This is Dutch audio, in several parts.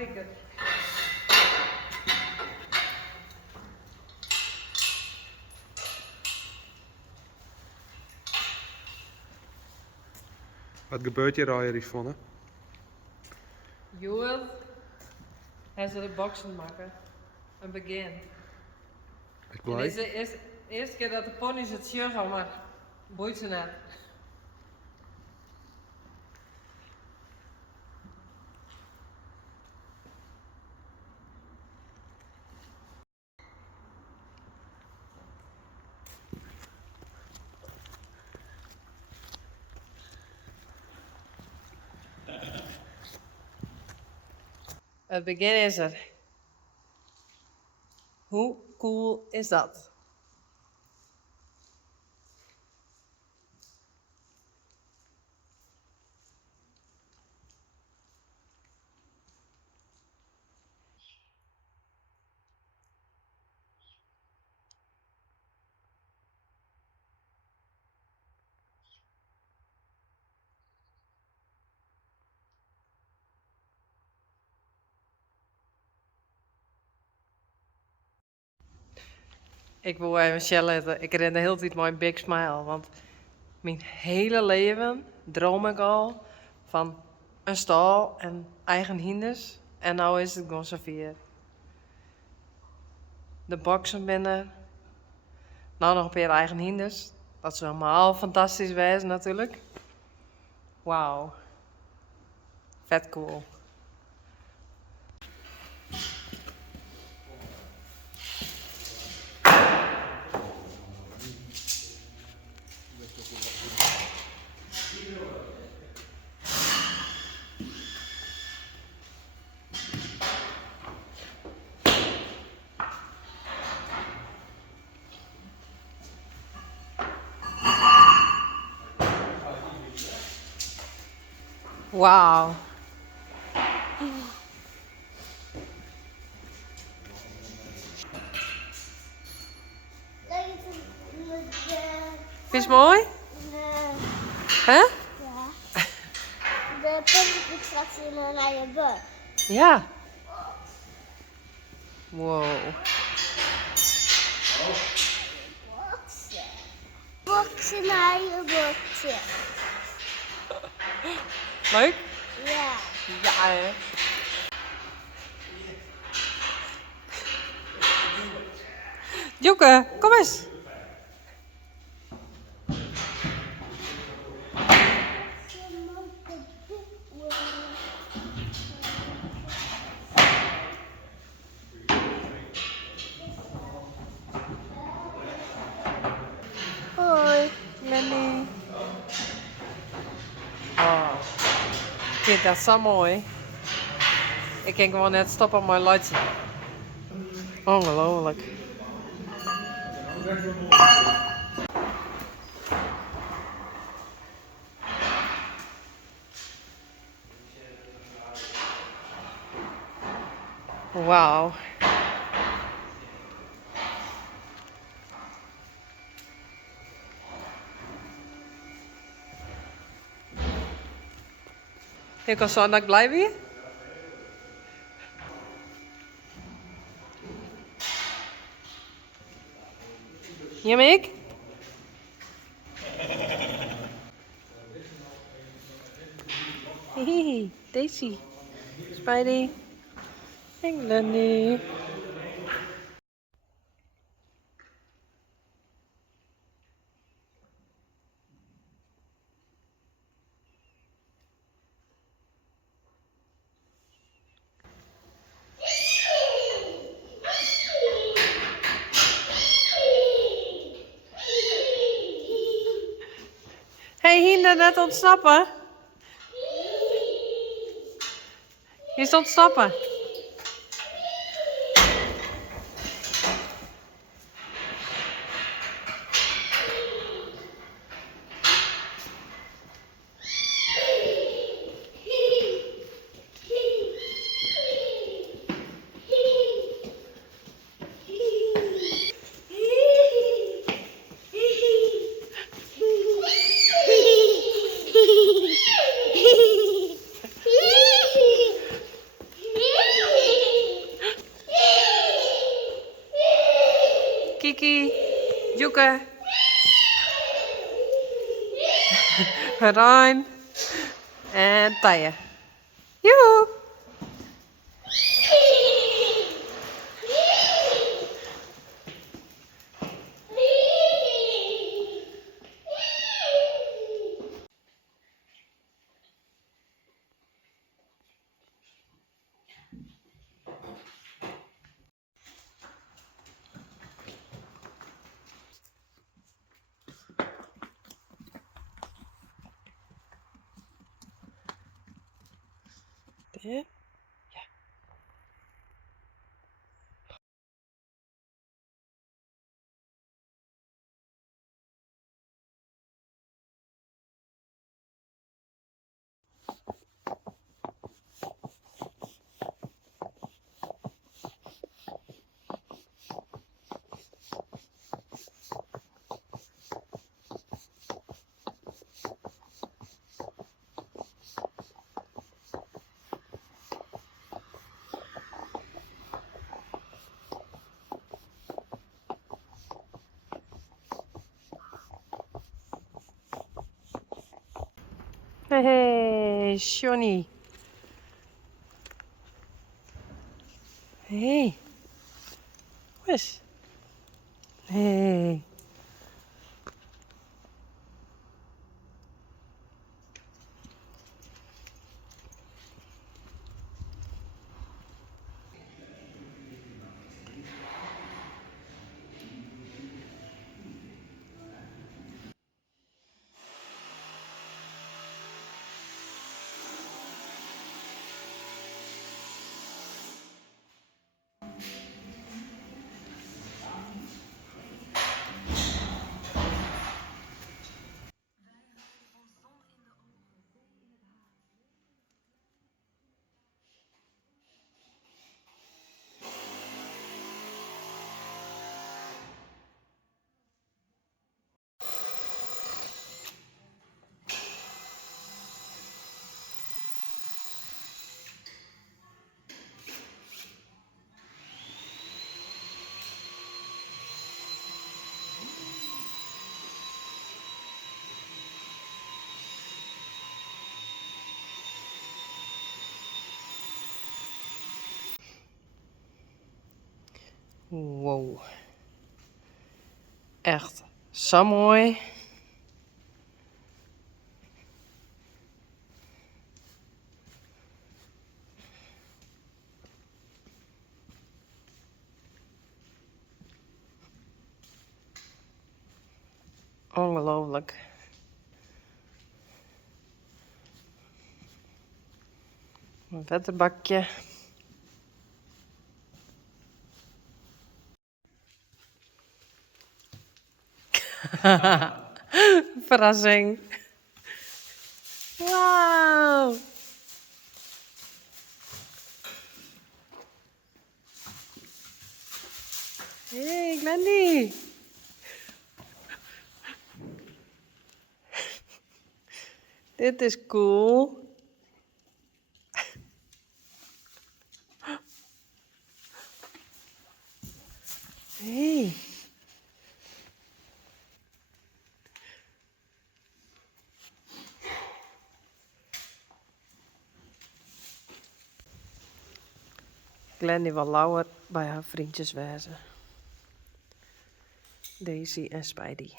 zeker. Wat gebeurt hier al, Yvonne? Joel, hij zal de boksen maken. Een begin. Ik En dit blij. is de eerste keer dat de ponies het shirt gaan, maar boeit ze net. Het begin is er. Hoe cool is dat? Ik wil even Michelle, ik ren de hele tijd met een big smile, want mijn hele leven droom ik al van een stal en eigen hinders. En nou is het gewoon zover. De boksen binnen, nou nog een paar eigen hinders. Dat is helemaal fantastisch wijs natuurlijk. Wauw. Vet cool. Wauw. Vind je het mooi? Hè? Ja. De punten ik straks in naar je bord. Ja. Wow. Boksen. Boksen naar je bordje. Leuk? Ja. Ja, hè? Joeke, kom eens. Hoi, Lenny. Oh, kind, dat is zo mooi. Ik kan gewoon net stoppen op mijn liedje. Ongelooflijk. Wauw. Je kan zo dat ik blij ben. Ja, Mick? Hihi, Daisy. Spidey. En Lenny. Hey, Hinder, net ontsnappen. Je is ontsnappen. Kiki, Joeke, Rijn en Taya. Joe! Ja. Hey, Johnny. Hey. Wes. Hey. Wow. Echt zo mooi. Ongelooflijk. Een vetterbakje. Verrassing. Wauw. Hey, Glendy. Dit is cool. Hey. Glendy wil lauwer bij haar vriendjes wezen. Daisy en Spidey.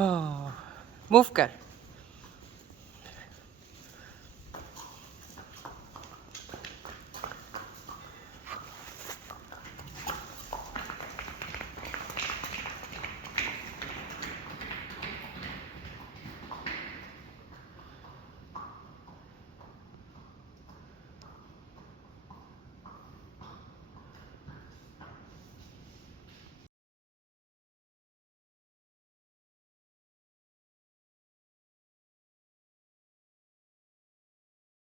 Oh. Moefke,